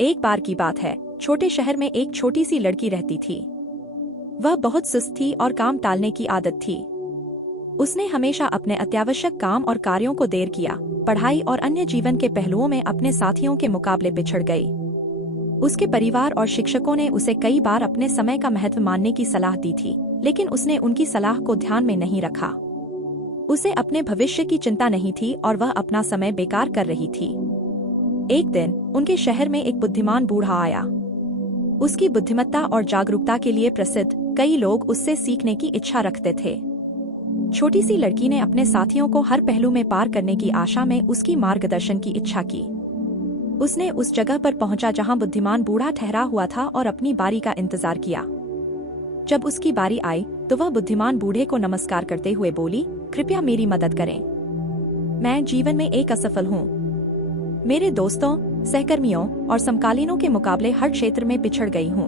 एक बार की बात है, छोटे शहर में एक छोटी सी लड़की रहती थी। वह बहुत सुस्त थी और काम टालने की आदत थी। उसने हमेशा अपने अत्यावश्यक काम और कार्यों को देर किया, पढ़ाई और अन्य जीवन के पहलुओं में अपने साथियों के मुकाबले पिछड़ गई। उसके परिवार और शिक्षकों ने उसे कई बार अपने समय का महत्व मानने की सलाह दी थी, लेकिन उसने उनकी सलाह को ध्यान में नहीं रखा। उसे अपने भविष्य की चिंता नहीं थी और वह अपना समय बेकार कर रही थी। एक दिन उनके शहर में एक बुद्धिमान बूढ़ा आया। उसकी बुद्धिमत्ता और जागरूकता के लिए प्रसिद्ध कई लोग उससे सीखने की इच्छा रखते थे। छोटी सी लड़की ने अपने साथियों को हर पहलू में पार करने की आशा में उसकी मार्गदर्शन की इच्छा की। उसने उस जगह पर पहुंचा जहां बुद्धिमान बूढ़ा ठहरा हुआ था और अपनी बारी का इंतजार किया। जब उसकी बारी आई तो वह बुद्धिमान बूढ़े को नमस्कार करते हुए बोली, कृपया मेरी मदद करें। मैं जीवन में एक असफल हूँ। मेरे दोस्तों, सहकर्मियों और समकालीनों के मुकाबले हर क्षेत्र में पिछड़ गई हूँ।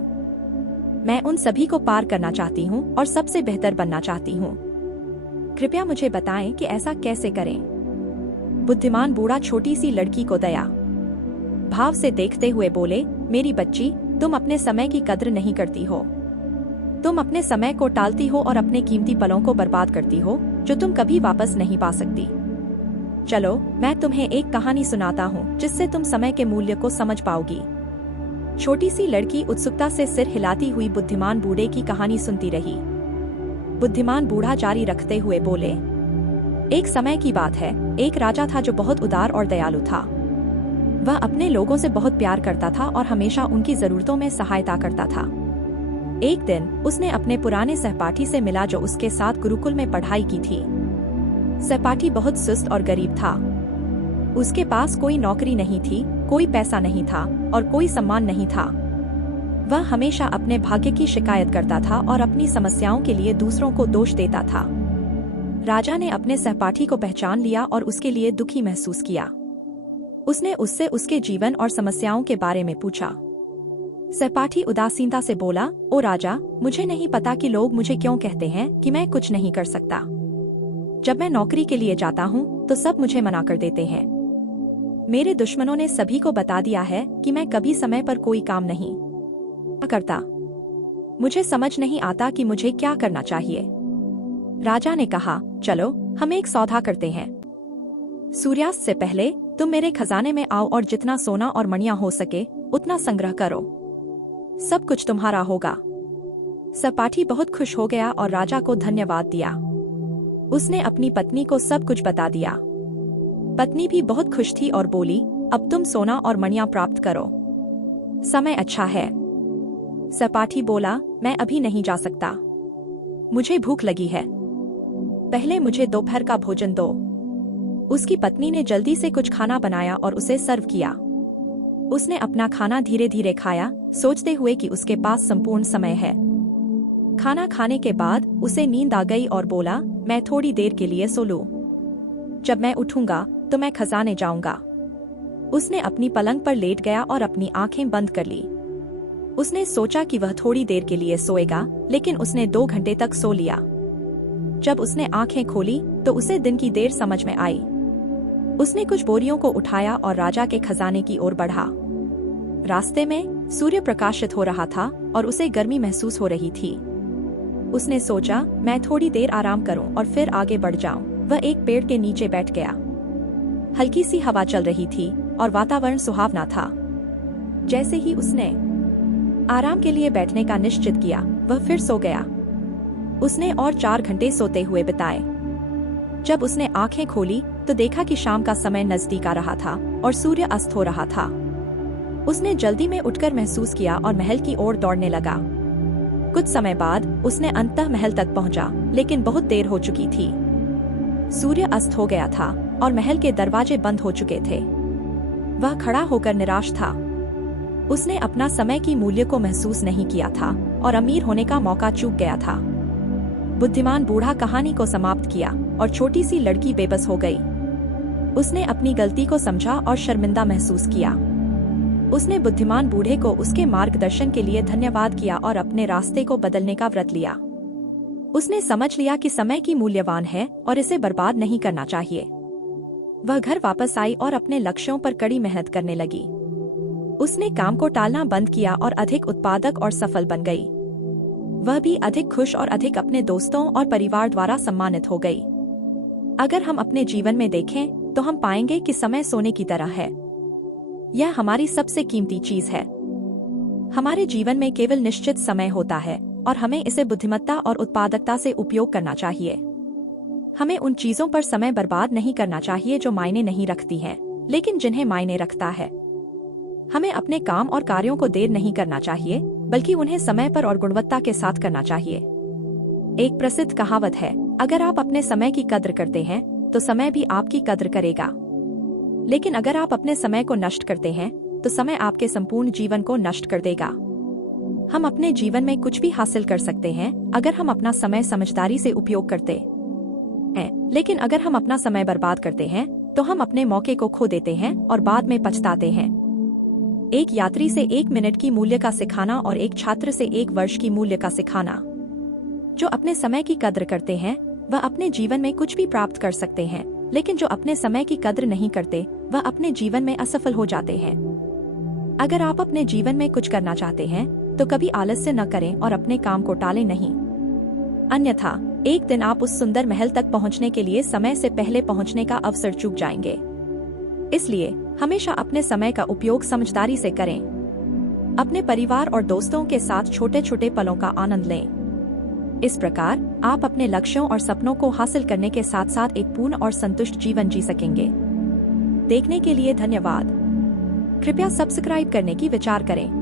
मैं उन सभी को पार करना चाहती हूँ और सबसे बेहतर बनना चाहती हूँ। कृपया मुझे बताएं कि ऐसा कैसे करें। बुद्धिमान बूढ़ा छोटी सी लड़की को दया भाव से देखते हुए बोले, मेरी बच्ची, तुम अपने समय की कद्र नहीं करती हो। तुम अपने समय को टालती हो और अपने कीमती पलों को बर्बाद करती हो, जो तुम कभी वापस नहीं पा सकती। चलो, मैं तुम्हें एक कहानी सुनाता हूँ जिससे तुम समय के मूल्य को समझ पाओगी। छोटी सी लड़की उत्सुकता से सिर हिलाती हुई बुद्धिमान बूढ़े की कहानी सुनती रही। बुद्धिमान बूढ़ा जारी रखते हुए बोले, एक समय की बात है, एक राजा था जो बहुत उदार और दयालु था। वह अपने लोगों से बहुत प्यार करता था और हमेशा उनकी जरूरतों में सहायता करता था। एक दिन उसने अपने पुराने सहपाठी से मिला जो उसके साथ गुरुकुल में पढ़ाई की थी। सहपाठी बहुत सुस्त और गरीब था। उसके पास कोई नौकरी नहीं थी, कोई पैसा नहीं था और कोई सम्मान नहीं था। वह हमेशा अपने भाग्य की शिकायत करता था और अपनी समस्याओं के लिए दूसरों को दोष देता था। राजा ने अपने सहपाठी को पहचान लिया और उसके लिए दुखी महसूस किया। उसने उससे उसके जीवन और समस्याओं के बारे में पूछा। सहपाठी उदासीनता से बोला, ओ राजा, मुझे नहीं पता कि लोग मुझे क्यों कहते हैं कि मैं कुछ नहीं कर सकता। जब मैं नौकरी के लिए जाता हूँ तो सब मुझे मना कर देते हैं। मेरे दुश्मनों ने सभी को बता दिया है कि मैं कभी समय पर कोई काम नहीं करता। मुझे समझ नहीं आता कि मुझे क्या करना चाहिए। राजा ने कहा, चलो हम एक सौदा करते हैं। सूर्यास्त से पहले तुम मेरे खजाने में आओ और जितना सोना और मणियां हो सके उतना संग्रह करो। सब कुछ तुम्हारा होगा। सहपाठी बहुत खुश हो गया और राजा को धन्यवाद दिया। उसने अपनी पत्नी को सब कुछ बता दिया। पत्नी भी बहुत खुश थी और बोली, अब तुम सोना और मणियां प्राप्त करो। समय अच्छा है। सहपाठी बोला, मैं अभी नहीं जा सकता। मुझे भूख लगी है। पहले मुझे दोपहर का भोजन दो। उसकी पत्नी ने जल्दी से कुछ खाना बनाया और उसे सर्व किया। उसने अपना खाना धीरे धीरे खाया, सोचते हुए कि उसके पास संपूर्ण समय है। खाना खाने के बाद उसे नींद आ गई और बोला, मैं थोड़ी देर के लिए सो लूं। जब मैं उठूंगा तो मैं खजाने जाऊंगा। उसने अपनी पलंग पर लेट गया और अपनी आंखें बंद कर ली। उसने सोचा कि वह थोड़ी देर के लिए सोएगा, लेकिन उसने 2 घंटे तक सो लिया। जब उसने आंखें खोली तो उसे दिन की देर समझ में आई। उसने कुछ बोरियों को उठाया और राजा के खजाने की ओर बढ़ा। रास्ते में सूर्य प्रकाशित हो रहा था और उसे गर्मी महसूस हो रही थी। उसने सोचा, मैं थोड़ी देर आराम करूं और फिर आगे बढ़ जाऊं। वह एक पेड़ के नीचे बैठ गया। हल्की सी हवा चल रही थी और वातावरण सुहावना था। जैसे ही उसने आराम के लिए बैठने का निश्चित किया, वह फिर सो गया। उसने और 4 घंटे सोते हुए बिताए। जब उसने आंखें खोली तो देखा कि शाम का समय नजदीक आ रहा था और सूर्य अस्त हो रहा था। उसने जल्दी में उठकर महसूस किया और महल की ओर दौड़ने लगा। कुछ समय बाद उसने अंततः महल तक पहुंचा, लेकिन बहुत देर हो चुकी थी। सूर्य अस्त हो गया था और महल के दरवाजे बंद हो चुके थे। वह खड़ा होकर निराश था। उसने अपना समय की मूल्य को महसूस नहीं किया था और अमीर होने का मौका चूक गया था। बुद्धिमान बूढ़ा कहानी को समाप्त किया और छोटी सी लड़की बेबस हो गई। उसने अपनी गलती को समझा और शर्मिंदा महसूस किया। उसने बुद्धिमान बूढ़े को उसके मार्गदर्शन के लिए धन्यवाद किया और अपने रास्ते को बदलने का व्रत लिया। उसने समझ लिया कि समय की मूल्यवान है और इसे बर्बाद नहीं करना चाहिए। वह घर वापस आई और अपने लक्ष्यों पर कड़ी मेहनत करने लगी। उसने काम को टालना बंद किया और अधिक उत्पादक और सफल बन गई। वह भी अधिक खुश और अधिक अपने दोस्तों और परिवार द्वारा सम्मानित हो गई। अगर हम अपने जीवन में देखें तो हम पाएंगे कि समय सोने की तरह है। यह हमारी सबसे कीमती चीज है। हमारे जीवन में केवल निश्चित समय होता है और हमें इसे बुद्धिमत्ता और उत्पादकता से उपयोग करना चाहिए। हमें उन चीजों पर समय बर्बाद नहीं करना चाहिए जो मायने नहीं रखती हैं, लेकिन जिन्हें मायने रखता है। हमें अपने काम और कार्यों को देर नहीं करना चाहिए, बल्कि उन्हें समय पर और गुणवत्ता के साथ करना चाहिए। एक प्रसिद्ध कहावत है, अगर आप अपने समय की कद्र करते हैं तो समय भी आपकी कद्र करेगा। लेकिन अगर आप अपने समय को नष्ट करते हैं तो समय आपके संपूर्ण जीवन को नष्ट कर देगा। हम अपने जीवन में कुछ भी हासिल कर सकते हैं अगर हम अपना समय समझदारी से उपयोग करते हैं, लेकिन अगर हम अपना समय बर्बाद करते हैं तो हम अपने मौके को खो देते हैं और बाद में पछताते हैं। एक यात्री से 1 मिनट की मूल्य का सिखाना और एक छात्र से 1 वर्ष की मूल्य का सिखाना। जो अपने समय की कद्र करते हैं वह अपने जीवन में कुछ भी प्राप्त कर सकते हैं, लेकिन जो अपने समय की कद्र नहीं करते वह अपने जीवन में असफल हो जाते हैं। अगर आप अपने जीवन में कुछ करना चाहते हैं तो कभी आलस्य न करें और अपने काम को टालें नहीं। अन्यथा एक दिन आप उस सुंदर महल तक पहुंचने के लिए समय से पहले पहुंचने का अवसर चूक जाएंगे। इसलिए हमेशा अपने समय का उपयोग समझदारी से करें। अपने परिवार और दोस्तों के साथ छोटे छोटे पलों का आनंद लें। इस प्रकार आप अपने लक्ष्यों और सपनों को हासिल करने के साथ साथ एक पूर्ण और संतुष्ट जीवन जी सकेंगे। देखने के लिए धन्यवाद। कृपया सब्सक्राइब करने की विचार करें।